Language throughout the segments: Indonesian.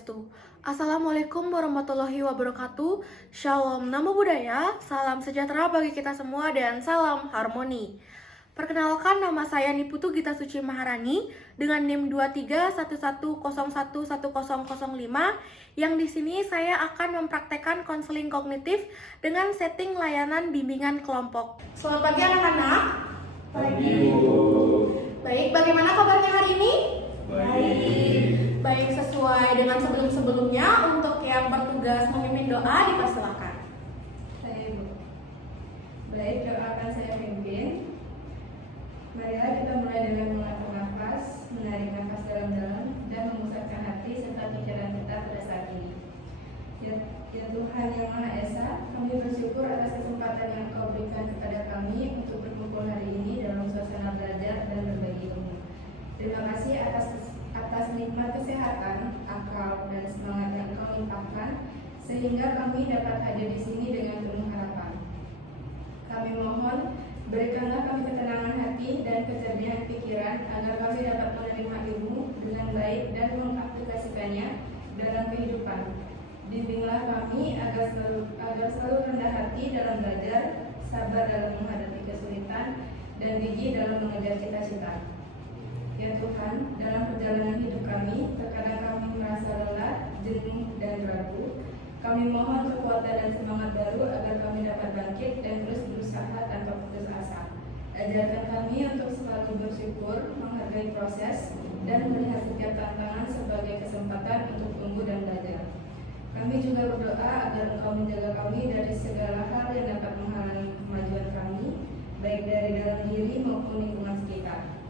Swastiastu. Assalamualaikum warahmatullahi wabarakatuh. Shalom, namo buddhaya, salam sejahtera bagi kita semua dan salam harmoni. Perkenalkan, nama saya Niputu Gita Suci Maharani dengan NIM 2311011005 yang di sini saya akan mempraktekkan konseling kognitif dengan setting layanan bimbingan kelompok. Selamat pagi anak-anak. Pagi, Bu. Baik, bagaimana kabarnya hari ini? Baik, sesuai dengan sebelum-sebelumnya, untuk yang bertugas memimpin doa dipersilakan. Saya Ibu. Baik, doa akan saya pimpin. Marilah kita mulai dengan mengatur nafas, menarik nafas dalam-dalam, dan memusatkan hati serta pikiran kita pada saat ini. Ya Tuhan yang Maha Esa, kami bersyukur atas kesempatan yang Kau berikan kepada kami untuk berkumpul hari ini dalam suasana belajar dan berbagi ilmu. Terima kasih atas nikmat kesehatan, akal, dan semangat yang Kau limpahkan, sehingga kami dapat hadir di sini dengan penuh harapan. Kami mohon, berikanlah kami ketenangan hati dan kecerdian pikiran, agar kami dapat menerima ilmu dengan baik dan mengaplikasikannya dalam kehidupan. Bimbinglah kami agar selalu rendah hati dalam belajar, sabar dalam menghadapi kesulitan, dan gigih dalam mengejar cita-cita. Ya Tuhan, dalam perjalanan hidup kami, terkadang kami merasa lelah, jenuh, dan ragu. Kami mohon kekuatan dan semangat baru agar kami dapat bangkit dan terus berusaha tanpa putus asa. Ajarkan kami untuk selalu bersyukur, menghargai proses, dan melihat setiap tantangan sebagai kesempatan untuk tumbuh dan belajar. Kami juga berdoa agar Engkau menjaga kami dari segala hal yang dapat menghalangi kemajuan kami, baik dari dalam diri maupun lingkungan sekitar.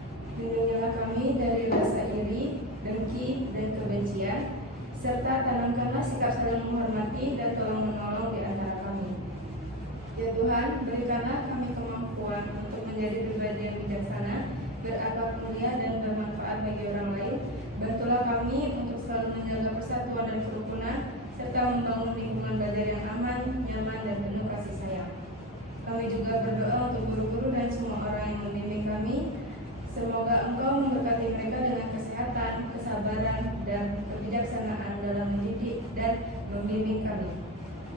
Lindungilah kami dari rasa iri, dengki, dan kebencian, serta tanamkanlah sikap saling menghormati dan tolong-menolong di antara kami. Ya Tuhan, berikanlah kami kemampuan untuk menjadi pribadi yang bijaksana, berakhlak mulia, dan bermanfaat bagi orang lain. Bantulah kami untuk selalu menjaga persatuan dan kerukunan, serta membangun lingkungan belajar yang aman, nyaman, dan penuh kasih sayang. Kami juga berdoa untuk guru-guru dan semua orang yang membimbing kami. Semoga Engkau memberkati mereka dengan kesehatan, kesabaran, dan kebijaksanaan dalam mendidik dan membimbing kami.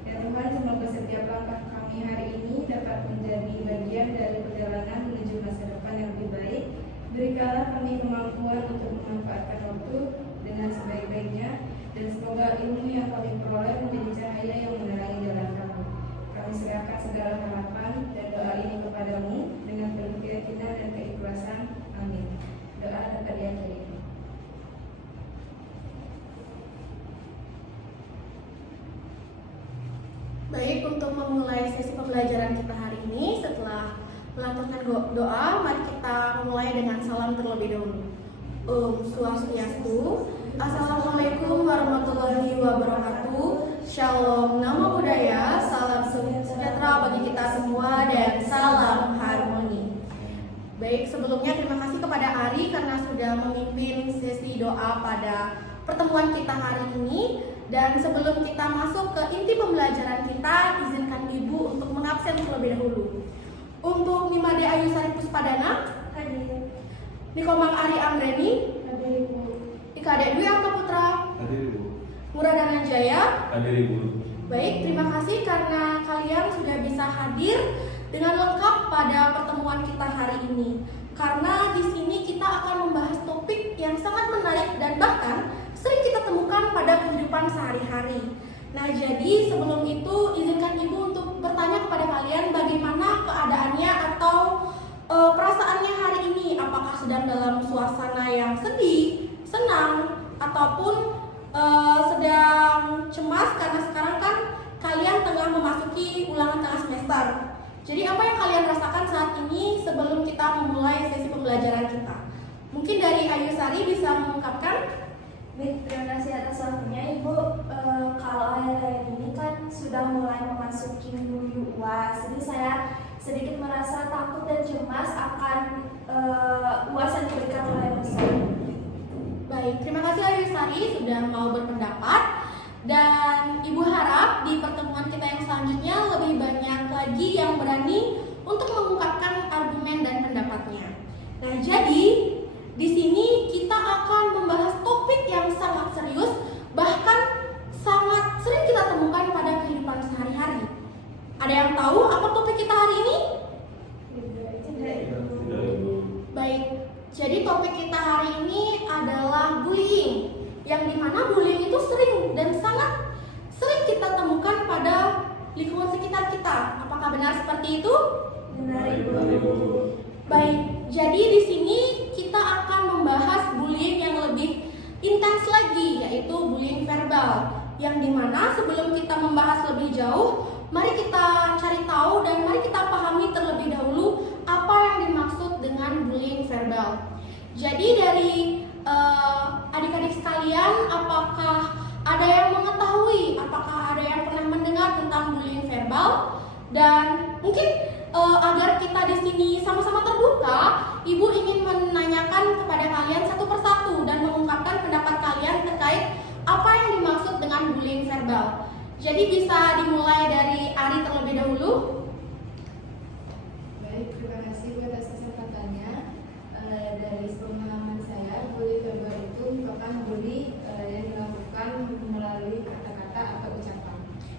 Ya Tuhan, semoga setiap langkah kami hari ini dapat menjadi bagian dari perjalanan menuju masa depan yang lebih baik. Berikanlah kami kemampuan untuk memanfaatkan waktu dengan sebaik-baiknya, dan semoga ilmu yang kami peroleh menjadi cahaya yang menerangi jalan kami. Kami serahkan segala harapan dan doa ini kepadamu dengan penuh keyakinan dan keikhlasan. Amin. Doa dapat diakhiri. Baik, untuk memulai sesi pembelajaran kita hari ini, setelah melantunkan doa, mari kita memulai dengan salam terlebih dahulu. Om Swastiastu. Assalamualaikum warahmatullahi wabarakatuh. Shalom, namo buddhaya, salam sejahtera bagi kita semua, dan salam harmoni. Baik, sebelumnya terima kasih kepada Ari karena sudah memimpin sesi doa pada pertemuan kita hari ini. Dan sebelum kita masuk ke inti pembelajaran kita, izinkan Ibu untuk mengabsen terlebih dahulu. Untuk Nimade Ayu Sari Puspadana, Hadir. Nikomang Ari Amreni, Hadir Ibu. Ikadek Dwi Arta Putra, Hadir, Ibu. Muradana Jaya. Hadir, Ibu. Baik, terima kasih karena kalian sudah bisa hadir dengan lengkap pada pertemuan kita hari ini. Karena di sini kita akan membahas topik yang sangat menarik dan bahkan sering kita temukan pada kehidupan sehari-hari. Nah, jadi sebelum itu izinkan Ibu untuk bertanya kepada kalian bagaimana keadaannya atau perasaannya hari ini. Apakah sedang dalam suasana yang sedih, senang, ataupun sedang cemas karena sekarang kan kalian tengah memasuki ulangan tengah semester. Jadi apa yang kalian rasakan saat ini sebelum kita memulai sesi pembelajaran kita? Mungkin dari Ayu Sari bisa mengungkapkan. Baik, terima kasih atas waktunya Ibu. Kalau akhir-akhir ini kan sudah mulai memasuki minggu UAS, jadi saya sedikit merasa takut dan cemas akan UAS yang diberikan oleh dosen. Baik, terima kasih Ayu Sari sudah mau berpendapat. Dan Ibu harap di pertemuan kita yang selanjutnya lebih banyak lagi yang berani untuk mengungkapkan argumen dan pendapatnya. Nah, jadi di sini kita akan membahas topik yang sangat serius, bahkan Ada yang tahu apa topik kita hari ini? Tidak, Ibu. Tidak, Ibu. Baik, jadi topik kita hari ini adalah bullying. Yang dimana bullying itu sering dan sangat sering kita temukan pada lingkungan sekitar kita. Apakah benar seperti itu? Benar, Benar, Ibu. Ibu. Baik, jadi di sini kita akan membahas bullying yang lebih intens lagi, yaitu bullying verbal. Yang dimana sebelum kita membahas lebih jauh, mari kita cari tahu dan mari kita pahami terlebih dahulu apa yang dimaksud dengan bullying verbal. Jadi dari adik-adik sekalian, apakah ada yang mengetahui, apakah ada yang pernah mendengar tentang bullying verbal? Dan mungkin agar kita di sini sama-sama terbuka, Ibu ingin menanyakan kepada kalian satu persatu dan mengungkapkan pendapat kalian terkait apa yang dimaksud dengan bullying verbal. Jadi bisa dimulai dari Ari terlebih dahulu. Baik, terima kasih atas kesempatannya. Dari pengalaman saya, bully verbal itu merupakan bully yang dilakukan melalui kata-kata atau ucapan.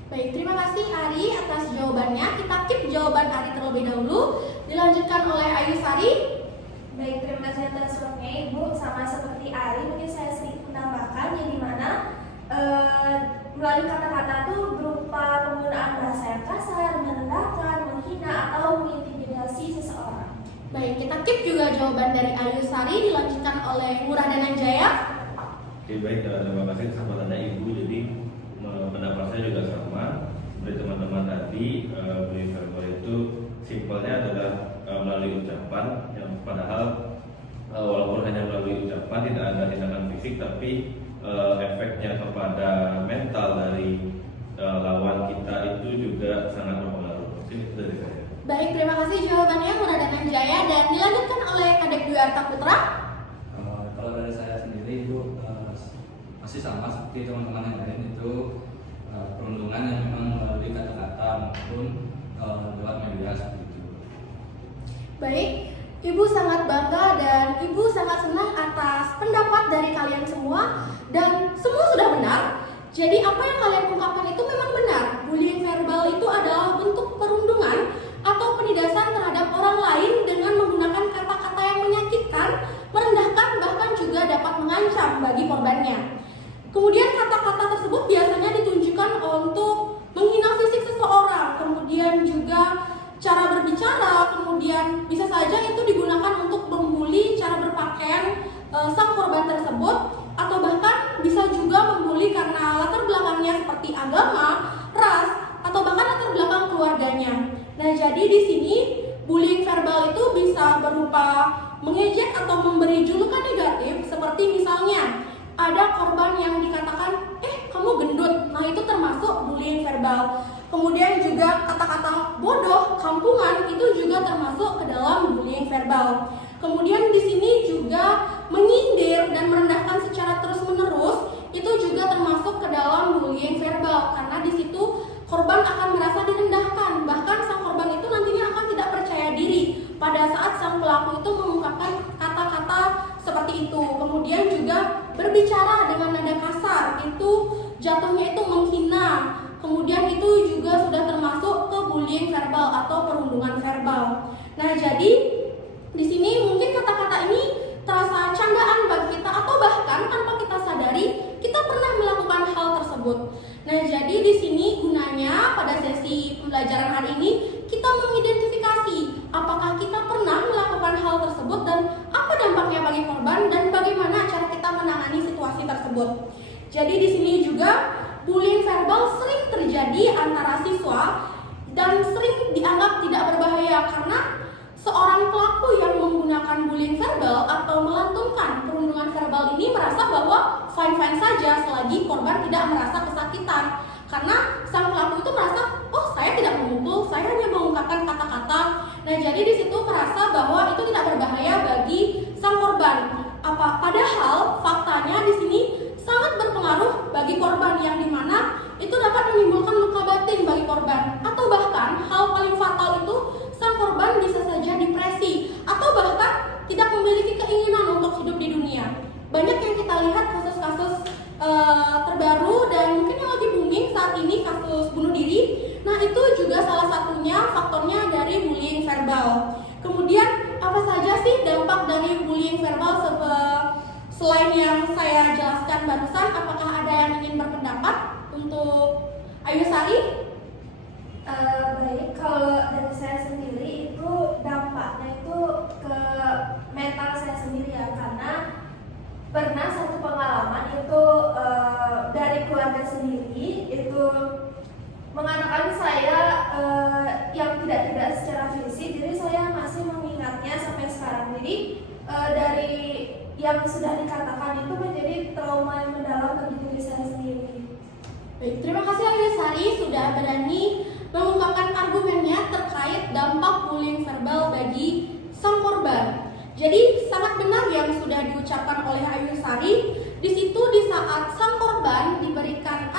Baik, terima kasih Ari atas jawabannya. Kita keep jawaban Ari terlebih dahulu. Dilanjutkan oleh Ayu Sari. Baik, terima kasih atas waktunya Ibu. Sama seperti Ari, mungkin saya sedikit menambahkan yang dimana melalui kata-kata itu berupa penggunaan bahasa yang kasar, merendahkan, menghina, atau mengintimidasi seseorang. Baik, kita keep juga jawaban dari Ayu Sari. Dilanjutkan oleh Murah Dananjaya. Oke, baik, terima kasih kesempatannya Ibu. Jadi pendapat saya juga sama seperti teman-teman tadi. Bullying verbal itu simpelnya adalah melalui ucapan, yang padahal walaupun hanya melalui ucapan tidak ada tindakan fisik, tapi efeknya kepada mental dari lawan kita itu juga sangat berpengaruh. Itu dari saya. Baik, terima kasih jawabannya Murah Dananjaya. Dan dilanjutkan oleh Kadek Dwi Arta Putra. Kalau dari saya sendiri itu masih sama seperti teman-teman yang lain, itu perundungan yang memang melalui kata-kata maupun lewat media seperti itu. Baik, Ibu sangat bangga dan Ibu sangat senang atas pendapat dari kalian semua. Dan semua sudah benar. Jadi apa yang kalian ungkapkan itu memang benar. Bullying verbal itu adalah bentuk perundungan atau penindasan terhadap orang lain dengan menggunakan kata-kata yang menyakitkan, merendahkan, bahkan juga dapat mengancam bagi korbannya. Kemudian kata-kata tersebut biasanya ditunjukkan untuk menghina fisik seseorang, kemudian juga cara berbicara, kemudian bisa saja itu digunakan untuk membuli cara berpakaian sang korban tersebut, atau bahkan bisa juga membuli karena latar belakangnya seperti agama, ras, atau bahkan latar belakang keluarganya. Nah, jadi di sini bullying verbal itu bisa berupa mengejek atau memberi julukan negatif, seperti misalnya ada korban yang dikatakan, kamu gendut. Nah, itu termasuk bullying verbal. Kemudian juga kata-kata bodoh, kampungan, itu juga termasuk ke dalam bullying verbal. Kemudian di sini juga menyindir dan merendahkan secara terus-menerus, itu juga termasuk ke dalam bullying verbal, karena di situ korban akan merasa direndahkan. Bahkan sang korban itu nantinya akan tidak percaya diri pada saat sang pelaku itu mengungkapkan kata-kata seperti itu. Kemudian juga berbicara dengan nada kasar, itu jatuhnya itu menghina. Kemudian itu juga sudah termasuk ke bullying verbal atau perundungan verbal. Nah, jadi di sini mungkin kata-kata ini terasa candaan bagi kita, atau bahkan tanpa kita sadari kita pernah melakukan hal tersebut. Nah, jadi di sini gunanya pada sesi pembelajaran hari ini kita mengidentifikasi apakah kita pernah melakukan hal tersebut dan apa dampaknya bagi korban dan bagaimana cara kita menangani situasi tersebut. Jadi di sini juga bullying verbal sering terjadi antara siswa dan sering dianggap tidak berbahaya karena seorang pelaku yang menggunakan bullying verbal atau melantunkan perundungan verbal ini merasa bahwa fine-fine saja selagi korban tidak merasa kesakitan. Karena sang pelaku itu merasa, saya tidak memukul, saya hanya mengungkapkan kata-kata. Nah, jadi di situ merasa bahwa itu tidak berbahaya bagi sang korban. Padahal faktanya di sini sangat berpengaruh bagi korban, yang dimana itu dapat menimbulkan luka batin bagi korban, atau bahkan hal paling fatal itu sang korban bisa saja depresi atau bahkan tidak memiliki keinginan untuk hidup di dunia. Banyak yang kita lihat kasus-kasus terbaru dan mungkin yang lagi booming saat ini, kasus bunuh diri. Nah, itu juga salah satu satunya faktornya dari bullying verbal. Kemudian apa saja sih dampak dari bullying verbal selain yang saya jelaskan barusan? Apakah ada yang ingin berpendapat untuk Ayu Sari? Baik, kalau dari saya sendiri itu dampaknya itu ke mental saya sendiri ya, karena pernah satu pengalaman itu dari keluarga sendiri itu mengatakan saya yang tidak secara fisik, jadi saya masih mengingatnya sampai sekarang. Jadi dari yang sudah dikatakan itu menjadi trauma yang mendalam bagi diri saya sendiri. Baik, terima kasih Ayu Sari sudah berani mengungkapkan argumennya terkait dampak bullying verbal bagi sang korban. Jadi sangat benar yang sudah diucapkan oleh Ayu Sari. Di situ di saat sang korban diberikan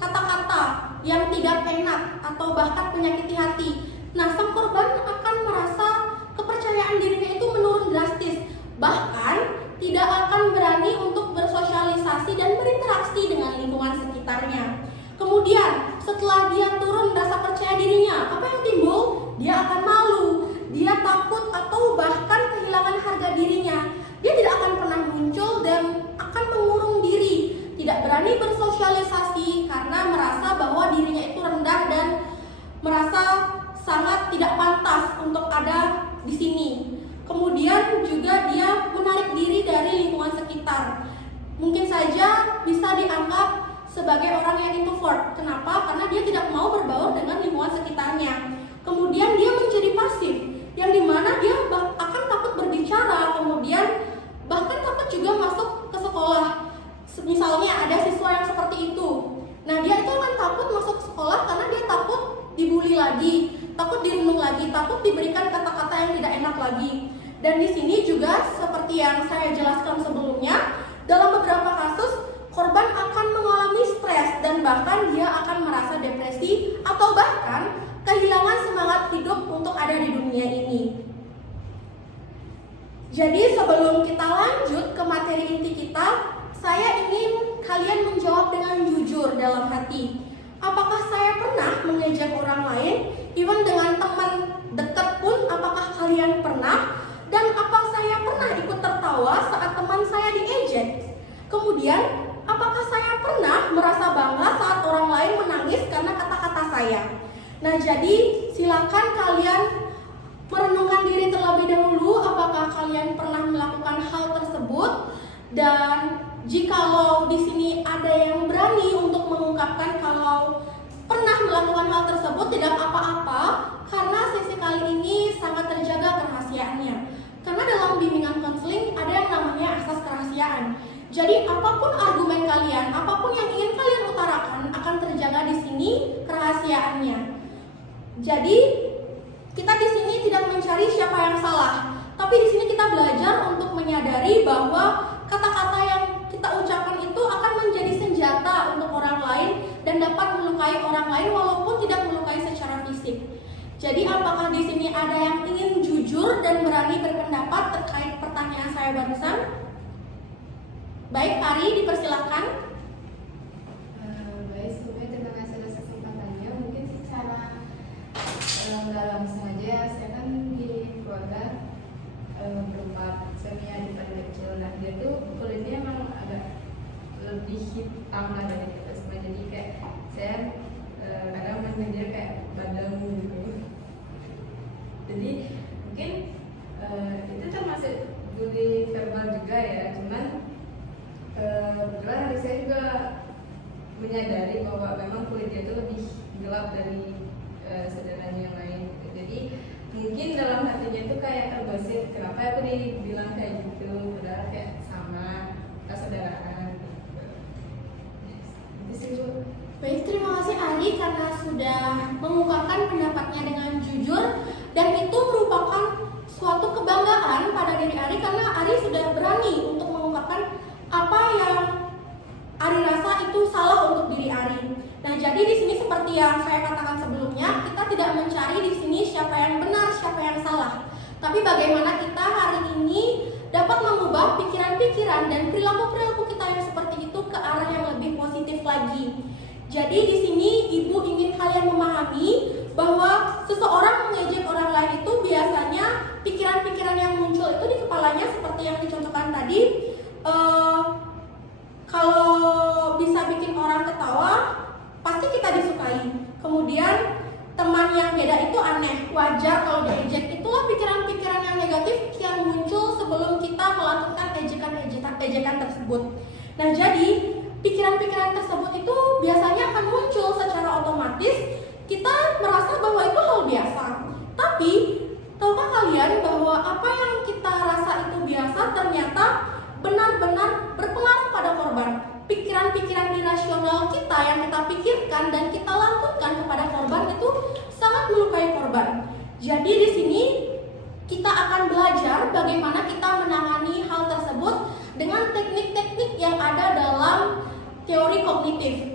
kata-kata yang tidak enak atau bahkan menyakiti hati. Nah, sang korban akan merasa kepercayaan dirinya itu menurun drastis. Bahkan tidak akan berani untuk bersosialisasi dan berinteraksi dengan lingkungan sekitarnya. Kemudian setelah dia turun rasa percaya dirinya, apa yang timbul? Dia akan malu, dia takut atau bahkan kehilangan harga dirinya. Dia tidak akan pernah muncul dan akan mengurung diri, tidak berani bersosialisasi karena merasa bahwa dirinya itu rendah dan merasa sangat tidak pantas untuk ada di sini. Kemudian juga dia menarik diri dari lingkungan sekitar. Mungkin saja bisa dianggap sebagai orang yang introvert. Kenapa? Karena dia tidak mau berbaur dengan lingkungan sekitarnya. Kemudian dia menjadi pasif, yang dimana dia akan takut berbicara, kemudian bahkan takut juga masuk ke sekolah. Misalnya ada siswa yang seperti itu. Nah, dia itu akan takut masuk sekolah karena dia takut dibully lagi, takut dirundung lagi, takut diberikan kata-kata yang tidak enak lagi. Dan di sini juga seperti yang saya jelaskan sebelumnya, dalam beberapa kasus korban akan mengalami stres dan bahkan dia akan merasa depresi atau bahkan kehilangan semangat hidup untuk ada di dunia ini. Jadi sebelum kita lanjut ke materi inti kita, saya ingin kalian menjawab dengan jujur dalam hati. Apakah saya pernah mengejek orang lain? Even dengan teman dekat pun, apakah kalian pernah? Dan apa saya pernah ikut tertawa saat teman saya diejek? Kemudian, apakah saya pernah merasa bangga saat orang lain menangis karena kata-kata saya? Nah, jadi silakan kalian merenungkan diri terlebih dahulu apakah kalian pernah melakukan hal tersebut, dan jikalau di sini ada yang berani untuk mengungkapkan kalau pernah melakukan hal tersebut, tidak apa-apa karena sesi kali ini sangat terjaga kerahasiaannya. Karena dalam bimbingan konseling ada yang namanya asas kerahasiaan. Jadi apapun argumen kalian, apapun yang ingin kalian utarakan akan terjaga di sini kerahasiaannya. Jadi kita di sini tidak mencari siapa yang salah, tapi di sini kita belajar untuk menyadari bahwa kata-kata yang kita ucapkan itu akan menjadi senjata untuk orang lain dan dapat melukai orang lain walaupun tidak melukai secara fisik. Jadi apakah di sini ada yang ingin jujur dan berani berpendapat terkait pertanyaan saya barusan? Baik, Ari, dipersilakan. Baik, sebelumnya terima kasih atas kesempatannya. Mungkin secara nggak langsung aja, saya kan di keluarga berempat, suaminya adik paling kecil. Nah, dia tuh kulitnya emang agak lebih hitam lah dari kita semua. Jadi kayak saya kadang manggil dia kayak badang gitu. Jadi mungkin itu termasuk bullying verbal juga ya. Cuman kebetulan hari saya juga menyadari bahwa memang kulit dia itu lebih gelap dari saudaranya yang lain gitu. Jadi mungkin dalam hatinya itu kayak tergosip, kenapa aku dibilang kayak gitu, padahal kayak sama persaudaraan gitu. Itu sih Bu. Baik, terima kasih Ari karena sudah mengungkapkan pendapatnya dengan jujur, dan itu merupakan suatu kebanggaan pada diri Ari karena Ari sudah berani untuk mengungkapkan apa yang Ari rasa itu salah untuk diri Ari. Nah, jadi di sini seperti yang saya katakan sebelumnya, kita tidak mencari di sini siapa yang benar, siapa yang salah. Tapi bagaimana kita hari ini dapat mengubah pikiran-pikiran dan perilaku-perilaku kita yang seperti itu ke arah yang lebih positif lagi. Jadi di sini ibu ingin kalian memahami bahwa seseorang mengejek orang lain itu biasanya pikiran-pikiran yang muncul itu di kepalanya seperti yang dicontohkan tadi. Kalau bisa bikin orang ketawa, pasti kita disukai. Kemudian teman yang beda itu aneh, wajar kalau diejek. Itulah pikiran-pikiran yang negatif yang muncul sebelum kita melakukan ejekan tersebut. Nah, jadi pikiran-pikiran tersebut itu biasanya akan muncul secara otomatis. Kita merasa bahwa itu hal biasa. Tapi, tahukah kalian bahwa apa yang kita rasa itu biasa ternyata benar-benar berpengaruh pada korban. Pikiran-pikiran irasional kita yang kita pikirkan dan kita lantunkan kepada korban itu sangat melukai korban. Jadi di sini kita akan belajar bagaimana kita menangani hal tersebut dengan teknik-teknik yang ada dalam teori kognitif.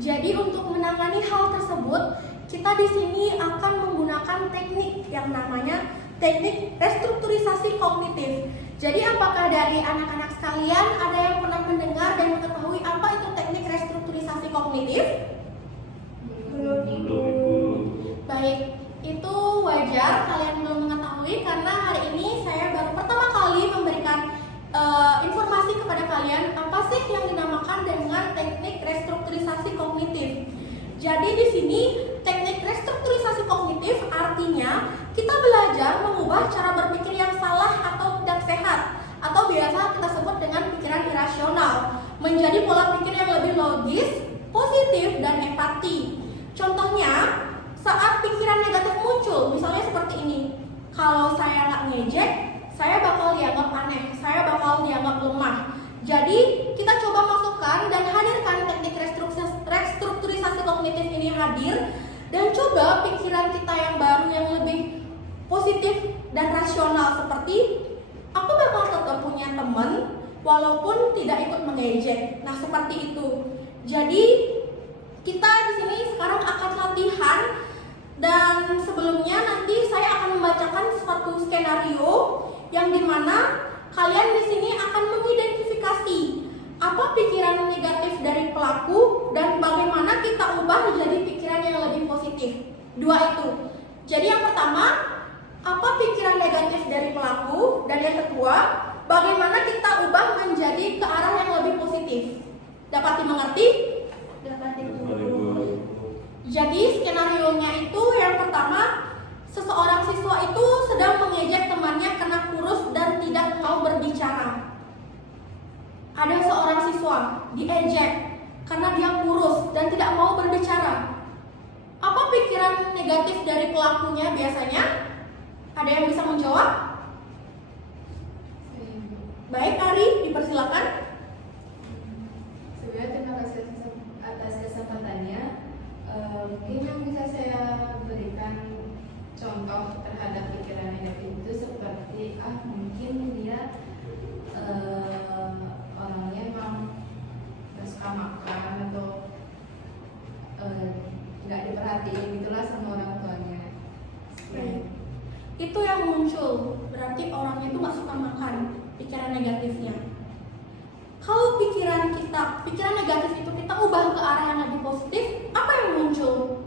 Jadi untuk menangani hal tersebut, kita di sini akan menggunakan teknik yang namanya teknik restrukturisasi kognitif. Jadi apakah dari anak-anak sekalian ada yang pernah mendengar dan mengetahui apa itu teknik restrukturisasi kognitif? Belum. Baik, itu wajar kalian belum mengetahui karena hari ini saya baru pertama kali memberikan informasi kepada kalian apa sih yang dinamakan dengan teknik restrukturisasi kognitif. Jadi di sini teknik restrukturisasi kognitif artinya kita belajar mengubah cara berpikir yang salah atau tidak sehat atau biasa kita sebut dengan pikiran irasional menjadi pola pikir yang lebih logis, positif, dan empati. Contohnya, saat pikiran negatif muncul, misalnya seperti ini. Kalau saya nggak ngejek, saya bakal dianggap aneh, saya bakal dianggap lemah. Jadi, kita coba masukkan dan hadirkan teknik restrukturisasi kognitif ini hadir dan coba pikiran kita yang baru yang lebih positif dan rasional seperti aku bakal tetap punya teman walaupun tidak ikut mengejek. Nah, seperti itu. Jadi, kita di sini sekarang akan latihan dan sebelumnya nanti saya akan membacakan suatu skenario yang dimana kalian di sini akan mengidentifikasi apa pikiran negatif dari pelaku dan bagaimana kita ubah menjadi pikiran yang lebih positif. Dua itu. Jadi yang pertama, apa pikiran negatif dari pelaku, dan yang kedua, bagaimana kita ubah menjadi ke arah yang lebih positif. Dapat dimengerti? Dapat Jadi skenario-nya itu yang pertama, seseorang siswa itu sedang mengejek temannya karena kurus dan tidak mau berbicara. Ada seorang siswa diejek karena dia kurus dan tidak mau berbicara. Apa pikiran negatif dari pelakunya biasanya? Ada yang bisa menjawab? Baik, Ari, dipersilakan. Sebenarnya terima kasih atas kesempatannya. Mungkin yang bisa saya berikan contoh terhadap pikiran negatif itu seperti mungkin dia orangnya memang nggak suka makan atau nggak diperhatiin gitulah sama orang tuanya. Itu yang muncul, berarti orangnya itu nggak suka makan, pikiran negatifnya. Kalau pikiran negatif itu kita ubah ke arah yang lebih positif, apa yang muncul?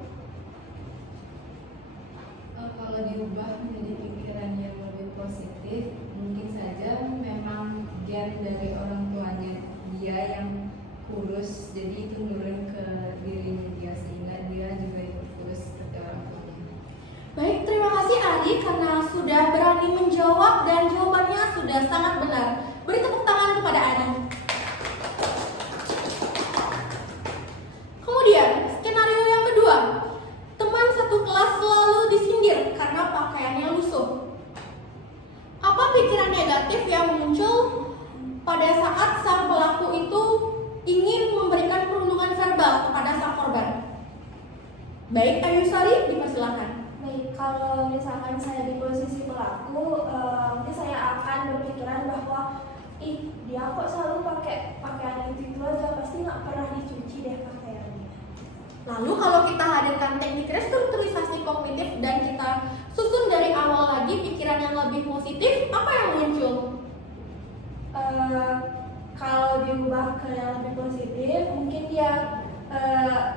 Kalau diubah menjadi pikiran yang lebih positif, mungkin saja memang gen dari orang tuanya dia yang kurus, jadi itu nurun ke dirinya dia sehingga dia juga ikut kurus seperti orang tuanya. Baik, terima kasih Ari karena sudah berani menjawab dan jawabannya sudah sangat benar. Beri tepuk tangan kepada Ari. Kemudian, skenario yang kedua. Teman satu kelas selalu disindir karena pakaiannya lusuh. Apa pikiran negatif yang muncul pada saat sang pelaku itu ingin memberikan perlindungan verbal kepada sang korban? Baik, Ayusari, dipersilakan. Baik, kalau misalkan saya di posisi pelaku, mungkin saya akan berpikiran bahwa dia kok selalu pakai pakaian itu aja, pasti nggak pernah dicuci deh pakaiannya. Lalu kalau kita hadirkan teknik restrukturisasi kognitif dan kita susun dari awal lagi pikiran yang lebih positif, apa yang muncul? Kalau diubah ke yang lebih positif, mungkin dia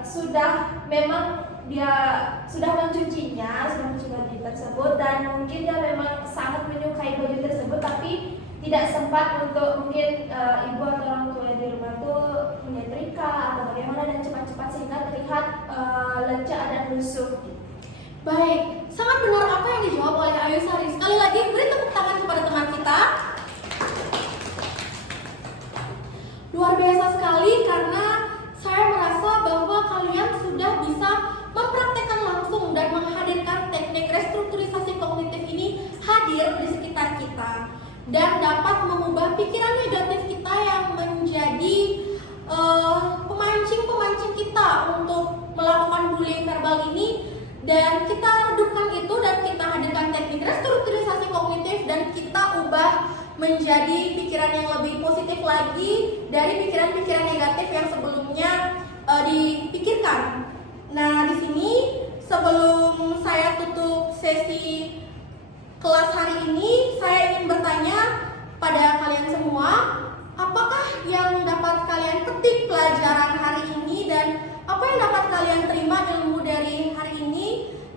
sudah memang dia sudah mencucinya, sudah mencuci baju tersebut, dan mungkin dia memang sangat menyukai baju tersebut, tapi tidak sempat untuk mungkin ibu atau orang tua di rumah tuh menyetrika atau bagaimana dan cepat-cepat sehingga terlihat lecak dan lusuh. Baik, sangat benar apa yang dijawab oleh Ayu Sari. Sekali lagi beri tepuk tangan kepada teman kita. Luar biasa sekali karena saya merasa bahwa kalian sudah bisa mempraktekkan langsung dan menghadirkan teknik restrukturisasi kognitif ini hadir di sekitar kita dan dapat mengubah pikiran negatif kita yang menjadi pemancing kita untuk melakukan bullying verbal ini, dan kita redupkan itu dan kita hadirkan teknik restrukturisasi kognitif dan kita ubah menjadi pikiran yang lebih positif lagi dari pikiran-pikiran negatif yang sebelumnya dipikirkan. Nah, di sini sebelum saya tutup sesi kelas hari ini, saya ingin bertanya pada kalian semua, apakah yang dapat kalian petik pelajaran hari ini dan apa yang dapat kalian terima ilmu dari hari ini,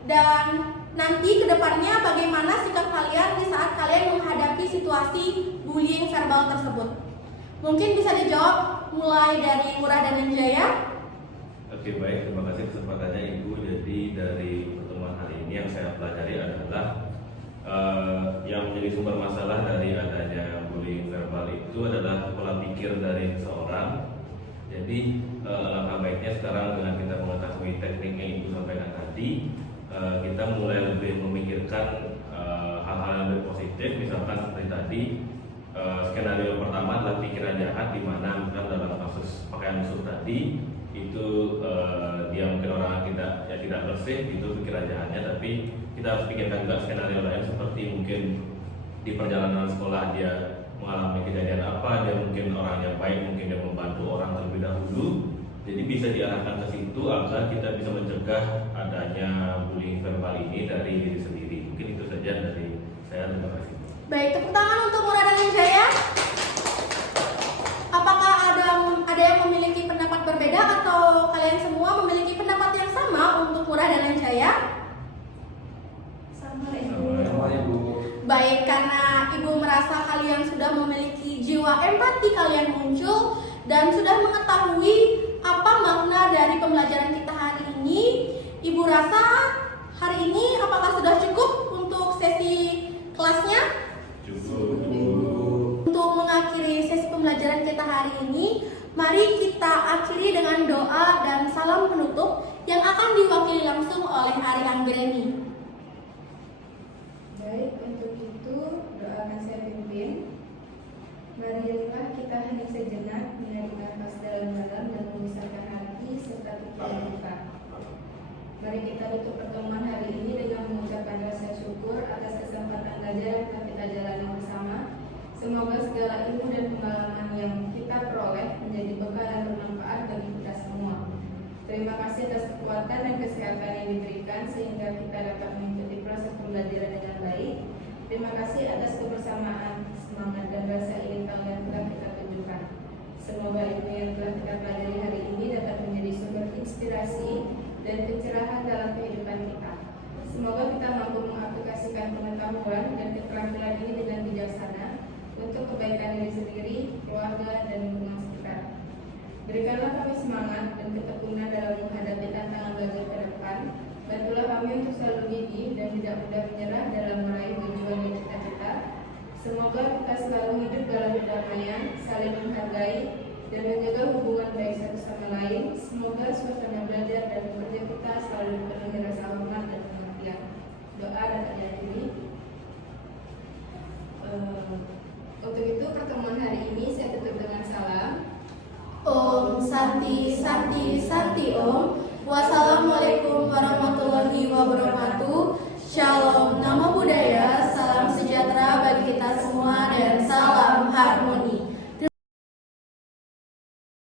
dan nanti kedepannya bagaimana sikap kalian di saat kalian menghadapi situasi bullying verbal tersebut? Mungkin bisa dijawab mulai dari Murah dan Anjaya. Oke, baik, terima kasih kesempatannya Ibu. Jadi dari pertemuan hari ini yang saya pelajari adalah yang menjadi sumber masalah dari adanya bullying verbal itu adalah pola pikir dari seseorang. Jadi alangkah baiknya sekarang dengan kita mengetahui teknik yang Ibu sampaikan tadi, kita mulai lebih memikirkan hal-hal yang lebih positif. Misalkan seperti tadi, skenario pertama adalah pikiran jahat, di mana misalkan dalam kasus pakaian musuh tadi itu dia mungkin orang yang tidak bersih, itu pikiran jahatnya, tapi kita harus pikirkan juga skenario lain seperti mungkin di perjalanan sekolah dia mengalami kejadian apa, dia mungkin orang yang baik, mungkin dia membantu orang terlebih dahulu. Jadi bisa diarahkan ke situ agar kita bisa mencegah adanya bullying verbal ini dari diri sendiri. Mungkin itu saja dari saya. Terima kasih. Baik, tepuk tangan untuk Murah dan Anjaya. Apakah ada yang memiliki pendapat berbeda atau kalian semua memiliki pendapat yang sama untuk Murah dan Anjaya? Sama Ibu. Baik, karena Ibu merasa kalian sudah memiliki jiwa empati kalian muncul dan sudah mengetahui apa makna dari pembelajaran kita hari ini, Ibu rasa hari ini apakah sudah cukup untuk sesi kelasnya? Cukup. Untuk mengakhiri sesi pembelajaran kita hari ini, mari kita akhiri dengan doa dan salam penutup yang akan diwakili langsung oleh Ari Anggreni. Baik, untuk itu doa akan saya pimpin. Marilah kita hening sejenak, menarik nafas dalam-dalam dan memisahkan hati serta pikiran kita. Mari kita tutup pertemuan hari ini dengan mengucapkan rasa syukur atas kesempatan belajar yang telah kita jalani bersama. Semoga segala ilmu dan pengalaman yang kita peroleh menjadi bekal dan bermanfaat bagi kita semua. Terima kasih atas kekuatan dan kesehatan yang diberikan sehingga kita dapat mengikuti proses pembelajaran dengan baik. Terima kasih atas kebersamaan, semangat dan rasa ingin tahu yang telah kita tunjukkan. Semoga ilmu yang telah kita pelajari hari ini dapat menjadi sumber inspirasi dan pencerahan dalam kehidupan kita. Semoga kita mampu mengaplikasikan pengetahuan dan keterampilan ini dengan bijaksana untuk kebaikan diri sendiri, keluarga, dan lingkungan sekitar. Berikanlah kami semangat dan ketekunan dalam menghadapi tantangan belajar ke depan. Bantulah kami untuk selalu gigih dan tidak mudah menyerah dalam meraih tujuan dan cita-cita. Semoga kita selalu hidup dalam kedamaian, saling menghargai, dan menjaga hubungan baik satu sama lain. Semoga suasana belajar dan bekerja kita selalu dipenuhi rasa hormat dan pengertian. Doa dapat diakhiri. Untuk itu pertemuan hari ini saya tutup dengan salam. Om Santi Santi Santi Om. Wassalamualaikum warahmatullahi wabarakatuh. Shalom.